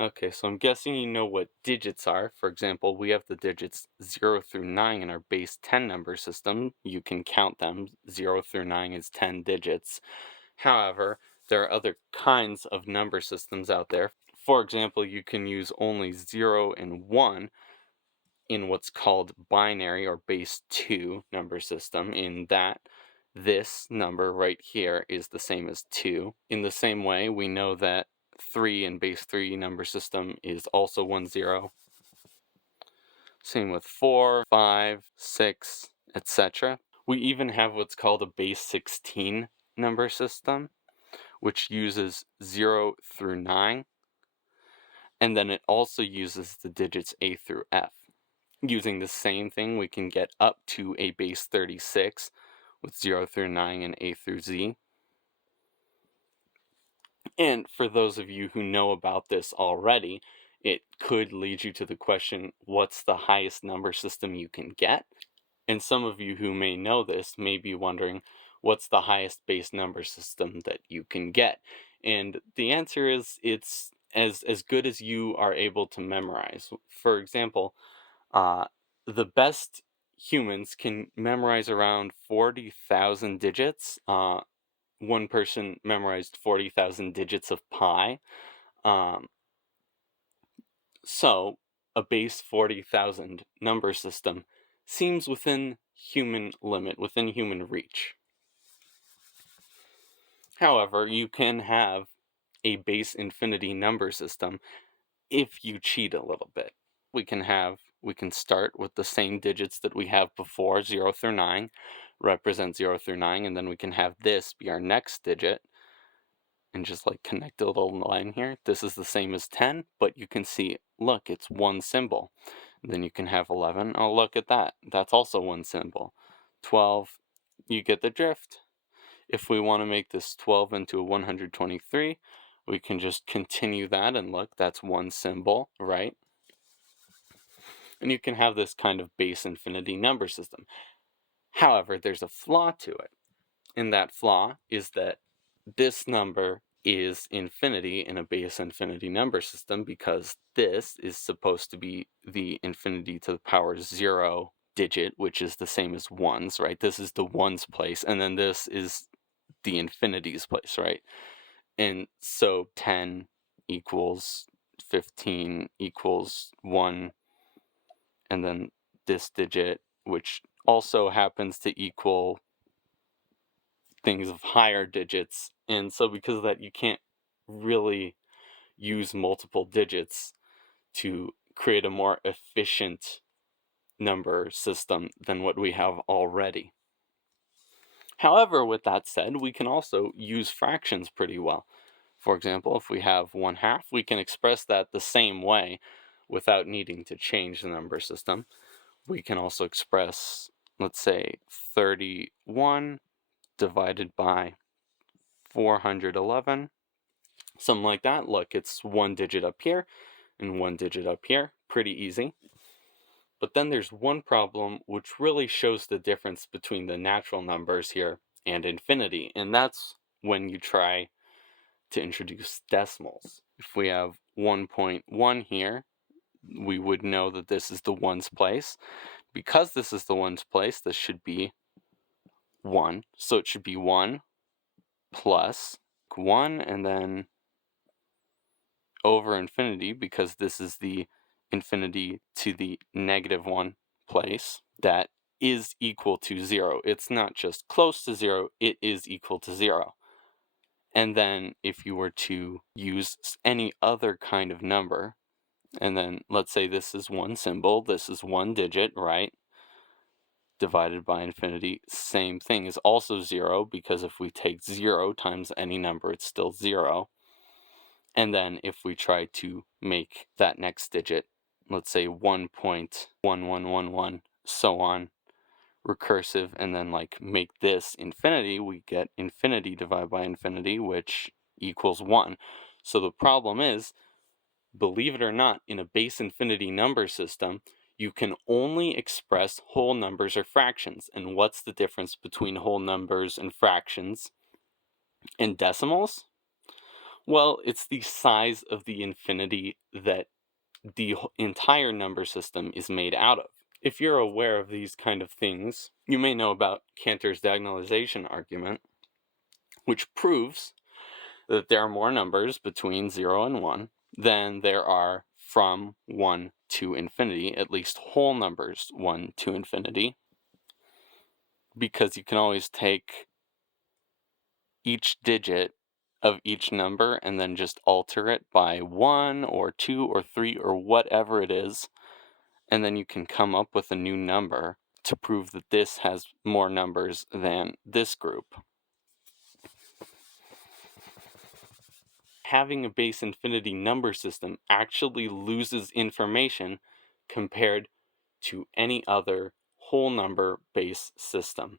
Okay, so I'm guessing you know what digits are. For example, we have the digits 0 through 9 in our base 10 number system. You can count them. 0 through 9 is 10 digits. However, there are other kinds of number systems out there. For example, you can use only 0 and 1 in what's called binary or base 2 number system, in that this number right here is the same as 2. In the same way, we know that 3 in base 3 number system is also 1 0. Same with 4, 5, 6, etc. We even have what's called a base 16 number system, which uses 0 through 9, and then it also uses the digits A through F. Using the same thing, we can get up to a base 36 with 0 through 9 and A through Z. And for those of you who know about this already, it could lead you to the question, what's the highest number system you can get? And some of you who may know this may be wondering, what's the highest base number system that you can get? And the answer is, it's as good as you are able to memorize. For example, the best humans can memorize around 40,000 digits. One person memorized 40,000 digits of pi. Um, so, a base 40,000 number system seems within human limit, within human reach. However, you can have a base infinity number system if you cheat a little bit. We can start with the same digits that we have before, 0 through 9, represent 0 through 9, and then we can have this be our next digit, and just like connect a little line here. This is the same as 10, but you can see, look, it's one symbol. And then you can have 11. Oh, look at that. That's also one symbol. 12, you get the drift. If we want to make this 12 into a 123, we can just continue that, and look, that's one symbol, right? And you can have this kind of base infinity number system. However, there's a flaw to it. And that flaw is that this number is infinity in a base infinity number system, because this is supposed to be the infinity to the power 0 digit, which is the same as ones, right? This is the ones place, and then this is the infinities place, right? And so 10 equals 15 equals 1, and then this digit, which also happens to equal things of higher digits. And so because of that, you can't really use multiple digits to create a more efficient number system than what we have already. However, with that said, we can also use fractions pretty well. For example, if we have 1/2, we can express that the same way without needing to change the number system. We can also express, let's say, 31 divided by 411, something like that. Look, it's one digit up here and one digit up here. Pretty easy. But then there's one problem which really shows the difference between the natural numbers here and infinity, and that's when you try to introduce decimals. If we have 1.1 here, we would know that this is the ones place. Because this is the ones place, this should be 1. So it should be 1 plus 1, and then over infinity, because this is the infinity to the -1 place, that is equal to 0. It's not just close to 0, it is equal to 0. And then if you were to use any other kind of number, and then let's say this is one symbol, this is one digit, right? Divided by infinity, same thing, is also 0, because if we take 0 times any number, it's still 0. And then if we try to make that next digit, let's say 1.1111, so on, recursive, and then like make this infinity, we get infinity divided by infinity, which equals 1. So the problem is, believe it or not, in a base infinity number system, you can only express whole numbers or fractions. And what's the difference between whole numbers and fractions and decimals? Well, it's the size of the infinity that the entire number system is made out of. If you're aware of these kind of things, you may know about Cantor's diagonalization argument, which proves that there are more numbers between 0 and 1 than there are from 1 to infinity, at least whole numbers 1 to infinity, because you can always take each digit of each number and then just alter it by 1 or 2 or 3 or whatever it is, and then you can come up with a new number to prove that this has more numbers than this group. Having a base infinity number system actually loses information compared to any other whole number base system.